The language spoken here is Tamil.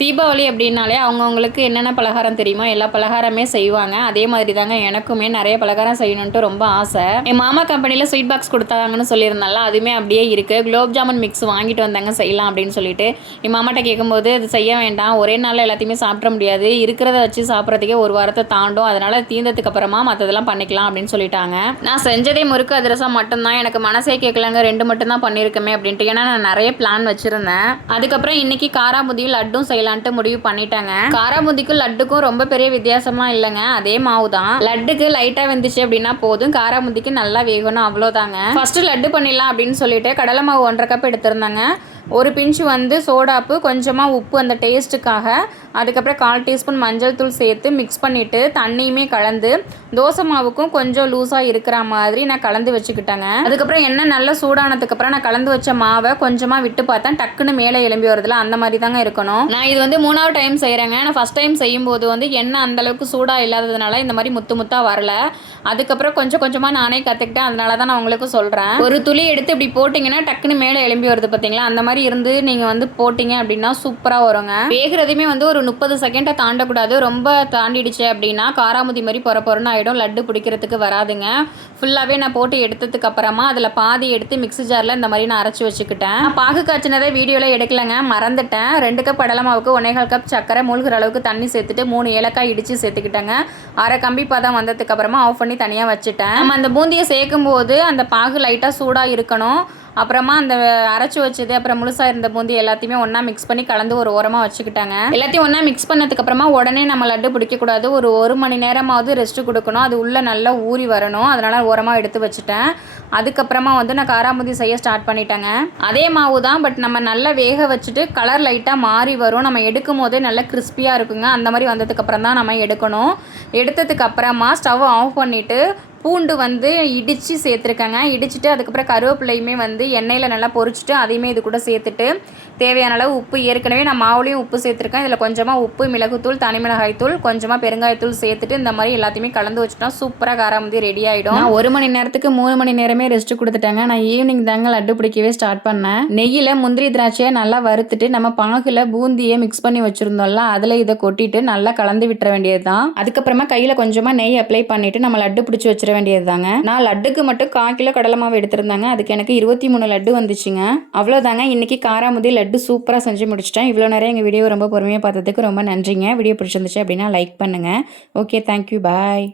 தீபாவளி அப்படின்னாலே அவங்கவுங்களுக்கு என்னென்ன பலகாரம் தெரியுமோ எல்லா பலகாரமே செய்வாங்க. அதே மாதிரி தாங்க எனக்குமே நிறைய பலகாரம் செய்யணுன்ட்டு ரொம்ப ஆசை. என் மாமா கம்பெனியில் ஸ்வீட் பாக்ஸ் கொடுத்தாங்கன்னு சொல்லியிருந்தால அதுவுமே அப்படியே இருக்குது. குலோப் ஜாமுன் மிக்ஸ் வாங்கிட்டு வந்தாங்க செய்யலாம் அப்படின்னு சொல்லிட்டு என் மாமாட்ட கேட்கும்போது அது செய்ய வேண்டாம், ஒரே நாளில் எல்லாத்தையுமே சாப்பிட முடியாது, இருக்கிறத வச்சு சாப்பிட்றதுக்கே ஒரு வாரத்தை தாண்டும், அதனால் தீர்ந்ததுக்கு அப்புறமா மற்றதெல்லாம் பண்ணிக்கலாம் அப்படின்னு சொல்லிட்டாங்க. நான் செஞ்சதே முறுக்கு அதிரசம் மட்டும்தான், எனக்கு மனசே கேட்கலங்க, 2 மட்டும்தான் பண்ணியிருக்கமே அப்படின்ட்டு. ஏன்னா நான் நிறைய பிளான் வச்சுருந்தேன். அதுக்கப்புறம் இன்னைக்கு காராமுதியும் லட்டும் செய்யலாம் முடிவு பண்ணிட்டாங்க. காராமுதிக்கும் லட்டுக்கும் ரொம்ப பெரிய வித்தியாசமா இல்லைங்க, அதே மாவு தான். லட்டுக்கு லைட்டா வெந்துச்சு அப்படின்னா போதும், காராமுதிக்கு நல்லா வேகணும், அவ்வளோதாங்க. ஃபர்ஸ்ட் லட்டு பண்ணிடலாம் அப்படின்னு சொல்லிட்டு கடலை மாவு 1.5 கப் எடுத்திருந்தாங்க. ஒரு பிஞ்சு சோடாப்பு, கொஞ்சமாக உப்பு அந்த டேஸ்ட்டுக்காக, அதுக்கப்புறம் 1/4 டீஸ்பூன் மஞ்சள் தூள் சேர்த்து மிக்ஸ் பண்ணிவிட்டு தண்ணியுமே கலந்து தோசை மாவுக்கும் கொஞ்சம் லூஸாக இருக்கிற மாதிரி நான் கலந்து வச்சுக்கிட்டேங்க. அதுக்கப்புறம் எண்ணெய் நல்லா சூடானதுக்கப்புறம் நான் கலந்து வச்ச மாவை கொஞ்சமாக விட்டு பார்த்தேன், டக்குன்னு மேலே எலும்பி வருதுல, அந்த மாதிரி தாங்க இருக்கணும். நான் இது 3வது டைம் செய்கிறேங்க. நான் ஃபஸ்ட் டைம் செய்யும்போது எண்ணெய் அந்தளவுக்கு சூடாக இல்லாததுனால இந்த மாதிரி முத்து முத்தாக வரல. அதுக்கப்புறம் கொஞ்சம் கொஞ்சமாக நானே கற்றுக்கிட்டேன், அதனால தான் நான் உங்களுக்கு சொல்கிறேன். ஒரு துளி எடுத்து இப்படி போட்டிங்கன்னா டக்குன்னு மேலே எலும்பி வருது பார்த்தீங்களா, அந்த மாதிரி இருந்து நீங்கள் போட்டிங்க அப்படின்னா சூப்பராக வருங்க. வேகிறதுமே ஒரு 30 செகண்டை தாண்டக்கூடாது, ரொம்ப தாண்டிடுச்சு அப்படின்னா காராமுதி மாதிரி பொறன்னு ஆகிடும், லட்டு பிடிக்கிறதுக்கு வராதுங்க. ஃபுல்லாகவே நான் போட்டு எடுத்ததுக்கு அப்புறமா அதில் பாதி எடுத்து மிக்ஸி ஜாரில் இந்த மாதிரி நான் அரைச்சி வச்சுக்கிட்டேன். பாகு காய்ச்சினதை வீடியோவில் எடுக்கலைங்க, மறந்துட்டேன். 2 கப் கடலை மாவுக்கு 1/4 கப் சக்கரை, மூழ்கிற அளவுக்கு தண்ணி சேர்த்துட்டு 3 ஏலக்காய் இடித்து சேர்த்துக்கிட்டேங்க. அரை கம்பி பதம் வந்ததுக்கு அப்புறமா ஆஃப் பண்ணி தனியாக வச்சுட்டேன். நம்ம அந்த பூந்தியை சேர்க்கும் போது அந்த பாகு லைட்டாக சூடாக இருக்கணும். அப்புறமா அந்த அரைச்சி வச்சது அப்புறம் முழுசாக இருந்த பூந்தி எல்லாத்தையுமே ஒன்றா மிக்ஸ் பண்ணி கலந்து ஒரு ஓரமாக வச்சுக்கிட்டாங்க. எல்லாத்தையும் ஒன்றா மிக்ஸ் பண்ணதுக்கப்புறமா உடனே நம்ம லட்டு பிடிக்கக்கூடாது, ஒரு 1 மணி நேரமாவது ரெஸ்ட்டு கொடுக்கணும், அது உள்ளே நல்லா ஊறி வரணும், அதனால் ஓரமாக எடுத்து வச்சுட்டேன். அதுக்கப்புறமா நான் காராமுதி செய்ய ஸ்டார்ட் பண்ணிட்டேங்க. அதே மாவு தான், பட் நம்ம நல்லா வேக வச்சுட்டு கலர் லைட்டாக மாறி வரும், நம்ம எடுக்கும் போதே நல்லா கிறிஸ்பியாக இருக்குங்க. அந்த மாதிரி வந்ததுக்கப்புறம் தான் நம்ம எடுக்கணும். எடுத்ததுக்கு அப்புறமா ஸ்டவ் ஆஃப் பண்ணிவிட்டு பூண்டு இடித்து சேர்த்துருக்கேங்க. இடிச்சுட்டு அதுக்கப்புறம் கருவேப்பிலையுமே எண்ணெயில் நல்லா பொரிச்சிட்டு அதையுமே இது கூட சேர்த்துட்டு தேவையான அளவு உப்பு, ஏற்கனவே நான் மாவுலேயும் உப்பு சேர்த்துருக்கேன், இதில் கொஞ்சமாக உப்பு, மிளகுத்தூள், தனி மிளகாய்த்தூள், கொஞ்சமாக பெருங்காயத்தூள் சேர்த்துட்டு இந்த மாதிரி எல்லாத்தையுமே கலந்து வச்சுட்டா சூப்பராக காராமுதி ரெடி ஆகிடும். நான் 1 மணி நேரத்துக்கு 3 மணி நேரமே ரெஸ்ட் கொடுத்துட்டாங்க. நான் ஈவினிங் தாங்க லட்டு பிடிக்கவே ஸ்டார்ட் பண்ணேன். நெய்யில் முந்திரி திராட்சையை நல்லா வறுத்துட்டு நம்ம பாகில் பூந்தியை மிக்ஸ் பண்ணி வச்சுருந்தோம்ல, அதில் இதை கொட்டிட்டு நல்லா கலந்து விட்டுற வேண்டியது தான். அதுக்கப்புறமா கையில் கொஞ்சமாக நெய் அப்ளை பண்ணிவிட்டு நம்ம லட்டு பிடிச்சி வச்சிட வேண்டியது தாங்க. நான் லட்டுக்கு மட்டும் 1/4 கிலோ கடலை மாவு எடுத்திருந்தாங்க, அதுக்கு எனக்கு 23 லட்டு வந்துச்சுங்க. அவ்வளோதாங்க, இன்னைக்கு காராமுதி லட்டு சூப்பராக செஞ்சு முடிச்சிட்டேன். இவ்வளோ நேரம் எங்கள் வீடியோ ரொம்ப பொறுமையாக பார்த்ததுக்கு ரொம்ப நன்றிங்க. வீடியோ பிடிச்சிருந்துச்சு அப்படின்னா லைக் பண்ணுங்கள். ஓகே, தேங்க்யூ, பாய்.